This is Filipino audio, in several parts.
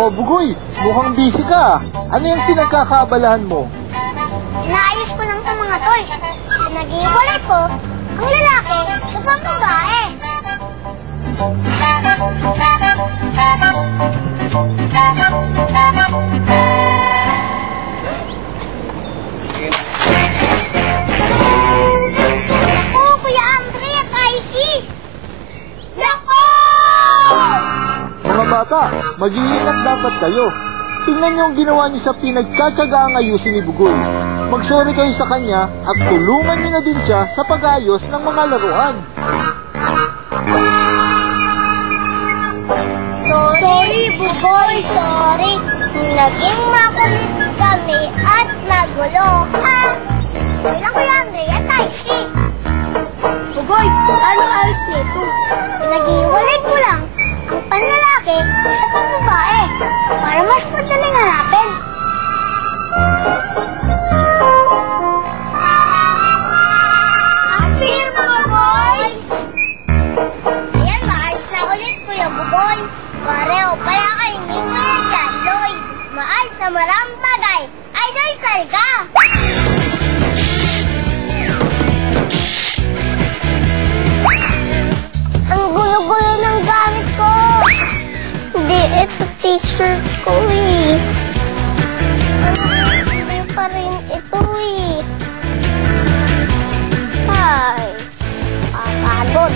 Oh, Bugoy, mukhang busy ka. Ano yung pinagkakaabalahan mo? Inaayos ko lang itong mga toys. Nag-iwalay ko ang lalaki sa pambabae. Oh, Kuya Andre at Icy! Nako! Mga bata, mag-iingat dapat kayo. Tingnan niyo ang ginawa niyo sa pinagtsatsaga ang ayusin ni Bugoy. Mag-sorry kayo sa kanya at tulungan niyo na din siya sa pag-ayos ng mga laruan. Sorry, Bugoy, sorry. Naging makulit kami at nagulo. Wala Kuya Andre at Icy. Bugoy, ano ayos nito? Nag-iwalay ko lang ang panlalaki sa pambabae para mas madaling hanapin. Appear, mga boys! Ayan, maayos na ulit, Kuya Bugoy. Pareho pala kayo ni Kuya John Lloyd. Maayos na maraming bagay. Idol talaga! Ang gulo-gulo ng gamit ko. Hindi, ito t-shirt ko eh. Hindi pa rin ito eh. Ay, kakagod.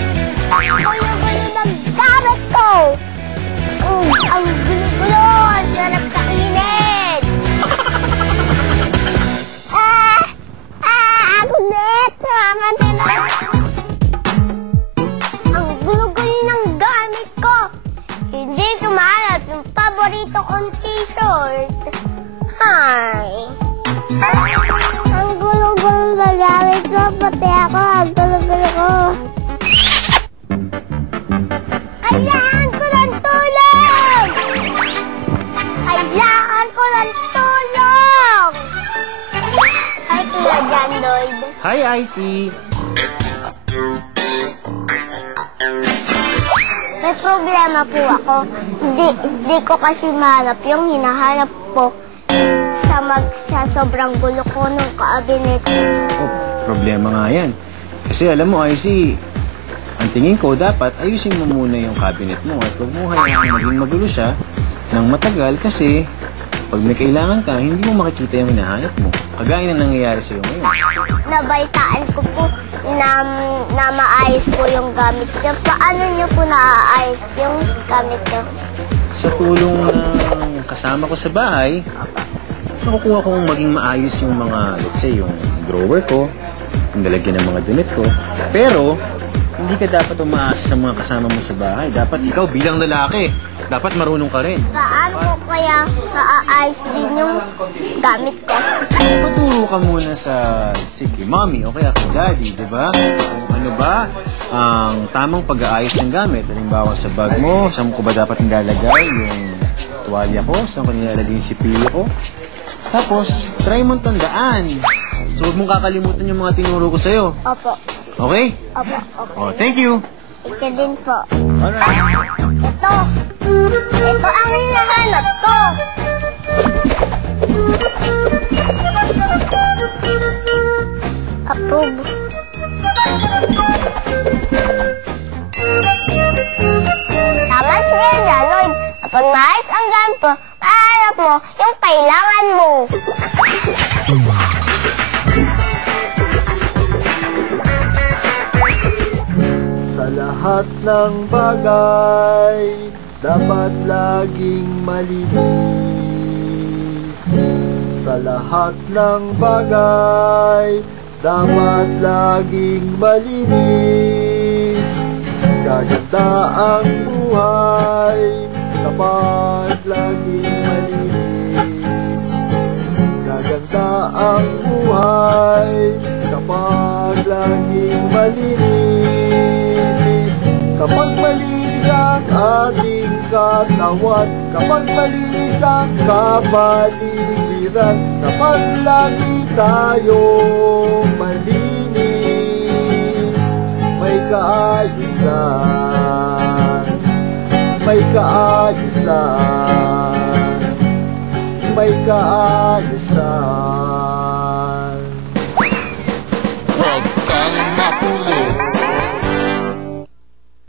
Ang gulo-gulo ng gamit ko. Ang gulo-gulo. Ang sarap kainin. Agnet. Ang gulo-gulo ng gamit ko. Hindi ko mahanap yung paborito kong t-shirt. Hi. Ang gulo-gulo na gamit ko. Pati ako. Ang gulo-gulo ko. Kailangan ko ng tulong! Kailangan ko ng tulong! Hi, Kuya John Lloyd. Hi, Icy! May problema po ako. Hindi ko kasi mahanap yung hinahanap ko sa sobrang gulo ko ng cabinet. Oh, problema nga yan. Kasi alam mo, Icy, ang tingin ko, dapat ayusin mo muna yung cabinet mo at huwag mo hayaan maging magulo siya ng matagal kasi pag may kailangan ka, hindi mo makikita yung hinahanap mo. Kagaya na nangyayari sa'yo ngayon. Nabaitaan ko po na maayos po yung gamit niyo. Paano niyo po naaayos yung gamit niyo? Sa tulong ng kasama ko sa bahay, nakukuha kong maging maayos yung mga, let's say, yung drawer ko, yung lalagyan ng mga damit ko. Pero, hindi ka dapat umaasa sa mga kasama mo sa bahay. Dapat ikaw bilang lalaki, dapat marunong ka rin. Paano ko kaya maaayos din yung gamit ko? Paturo ka muna sa, sige, mommy o kaya kay daddy, di ba? Kung ano ba ang tamang pag-aayos ng gamit. Halimbawa sa bag mo, saan ko ba dapat nilalagay yung tuwalya ko? Saan ko nilalagay yung sipilyo ko? Tapos, try mong tandaan. So, huwag mong kakalimutan yung mga tinuro ko sa'yo. Opo. Okay? Opo. Okay. Oh, thank you. Ito din po. Alright. Ito. Ito ang hinahanap ko. Approve. Tama si Kuya John Lloyd. Kapag maayos ang gamit mo, mahanap mo yung kailangan mo. Sa lahat ng bagay, dapat laging malinis. Sa lahat ng bagay, dapat laging malinis. Gaganda ang buhay kapag laging malinis. Gaganda ang buhay kapag laging malinis. Kapag malinis ang ating katawan, kapag malinis ang kapaligiran, kapag lagi tayong malinis, may kaayusan, may kaayusan, may kaayusan.